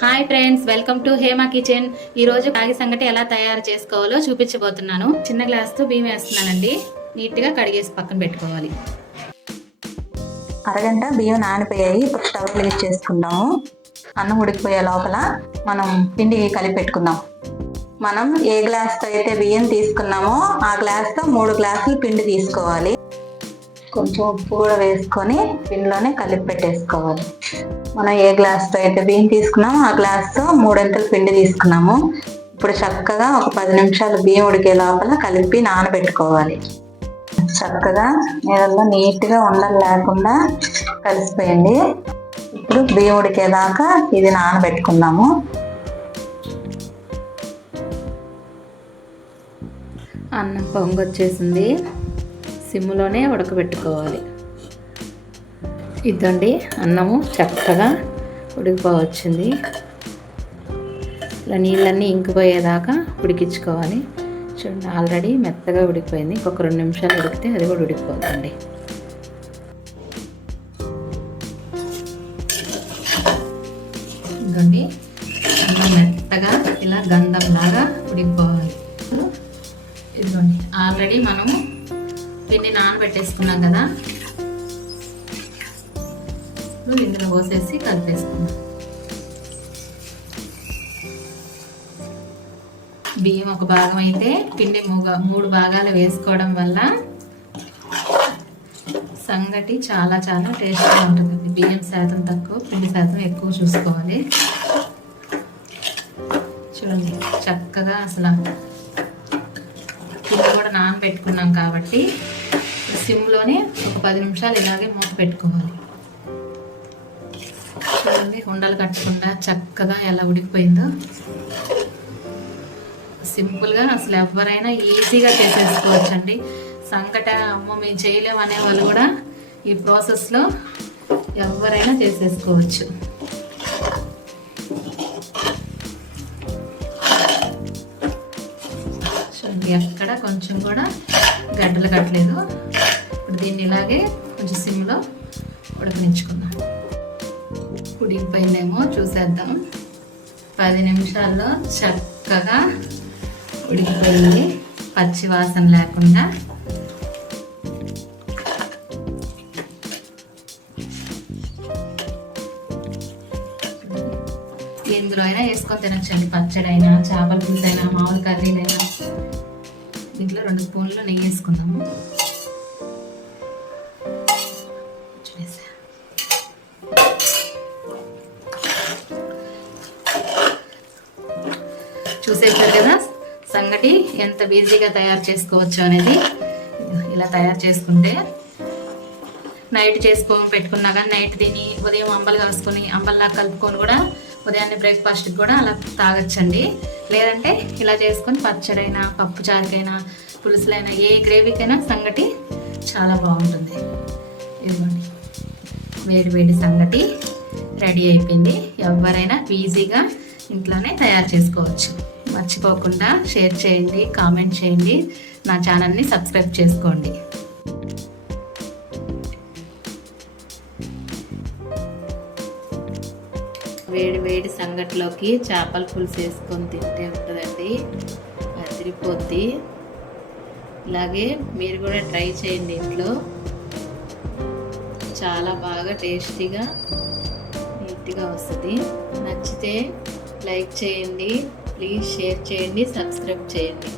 Hi friends, welcome to Hema kitchen. ఈ రోజు రాగి సంగటి ఎలా తయారు చేసుకోవాలో చూపించబోతున్నాను. చిన్న గ్లాస్తో బియ్యం వేస్తున్నానండి. నీట్గా కడిగేసి పక్కన పెట్టుకోవాలి. అరగంట బియ్యం నానిపోయాయి. ఇప్పుడు స్టవ్ వెలిగించేసుకుందాము. అన్నం ఉడికిపోయే లోపల మనం పిండి కలిపి పెట్టుకుందాం. మనం ఏ గ్లాస్తో అయితే బియ్యం తీసుకున్నామో ఆ గ్లాస్తో 3 గ్లాసులు పిండి తీసుకోవాలి. కొంచెం ఉప్పు కూడా వేసుకొని పిండిలోనే కలిపి పెట్టేసుకోవాలి. మనం ఏ గ్లాస్తో అయితే బియ్యం తీసుకున్నామో ఆ గ్లాస్తో 3 అంతలు పిండి తీసుకున్నాము. ఇప్పుడు చక్కగా ఒక 10 నిమిషాలు బియ్యం ఉడికే లోపల కలిపి నానబెట్టుకోవాలి. చక్కగా నీళ్ళల్లో నీట్గా ఉండలు లేకుండా కలిసిపోయింది. ఇప్పుడు బియ్యం ఉడికేదాకా ఇది నానబెట్టుకుందాము. అన్నం పొంగొచ్చేసింది. సిమ్లోనే ఉడకబెట్టుకోవాలి. ఇదండి అన్నము చక్కగా ఉడికిపోవచ్చింది. ఇలా నీళ్ళన్నీ ఇంకిపోయేదాకా ఉడికించుకోవాలి. చూడండి, ఆల్రెడీ మెత్తగా ఉడికిపోయింది. ఇంకొక 2 నిమిషాలు ఉడికితే అది కూడా ఉడికిపోతుంది. ఇదండి అన్నం మెత్తగా ఇలా గంధంలాగా ఉడికిపోవాలి. ఇదిగోండి, ఆల్రెడీ మనము పిండి నానబెట్టేసుకున్నాం కదా, ఇప్పుడు ఇందులో పోసేసి కలిపేసుకున్నాం. బియ్యం ఒక భాగం అయితే పిండి 3 భాగాలు వేసుకోవడం వల్ల సంగటి చాలా చాలా టేస్ట్గా ఉంటుంది. బియ్యం శాతం తక్కువ, పిండి శాతం ఎక్కువ చూసుకోవాలి. చూడండి చక్కగా అసలు పిండి కూడా నానబెట్టుకున్నాం కాబట్టి సిమ్లోనే ఒక 10 నిమిషాలు ఇలాగే మూత పెట్టుకోవాలి. చూడండి, ఉండలు కట్టకుండా చక్కగా ఎలా ఉడికిపోయిందో. సింపుల్గా అసలు ఎవరైనా ఈజీగా చేసేసుకోవచ్చండి. సంకట అమ్మో మేము చేయలేము అనే వాళ్ళు కూడా ఈ ప్రాసెస్లో ఎవరైనా చేసేసుకోవచ్చు. చూడండి, ఎక్కడ కొంచెం కూడా గడ్డలు కట్టలేదు. ఇప్పుడు దీన్ని ఇలాగే కొంచెం సిమ్లో ఉడకనించుకుందాం. ఉడికిపోయిందేమో చూసేద్దాం. 10 నిమిషాల్లో చక్కగా ఉడికిపోయింది, పచ్చి వాసన లేకుండా. ఎందులో అయినా వేసుకొని తినచ్చండి. పచ్చడి అయినా, చేపల పులుసు అయినా, మామూలు కర్రీలైనా. దీంట్లో 2 స్పూన్లు నెయ్యి వేసుకుందాము. చూసేసారు కదా సంగటి ఎంత ఈజీగా తయారు చేసుకోవచ్చు అనేది. ఇలా తయారు చేసుకుంటే నైట్ పెట్టుకున్నా కానీ నైట్ తిని ఉదయం అంబలు కాసుకొని అంబల్లా కలుపుకొని కూడా ఉదయాన్నే బ్రేక్ఫాస్ట్కి కూడా అలా తాగొచ్చండి. లేదంటే ఇలా చేసుకొని పచ్చడైనా, పప్పు చారుకైనా, పులుసులైనా, ఏ గ్రేవీకైనా సంగటి చాలా బాగుంటుంది. ఇదిగోండి, వేడి వేడి సంగటి రెడీ అయిపోయింది. ఎవరైనా ఈజీగా ఇంట్లోనే తయారు చేసుకోవచ్చు. మర్చిపోకుండా షేర్ చేయండి, కామెంట్ చేయండి, నా ఛానల్ని సబ్స్క్రైబ్ చేసుకోండి. వేడి వేడి సంగటిలోకి చేపల పులుసు వేసుకొని తింటే ఉంటుందండి, అదిరిపోద్ది. ఇలాగే మీరు కూడా ట్రై చేయండి ఇంట్లో. చాలా బాగా టేస్టీగా నీట్గా వస్తుంది. నచ్చితే లైక్ చేయండి, ప్లీజ్ షేర్ చేయండి, సబ్స్క్రైబ్ చేయండి.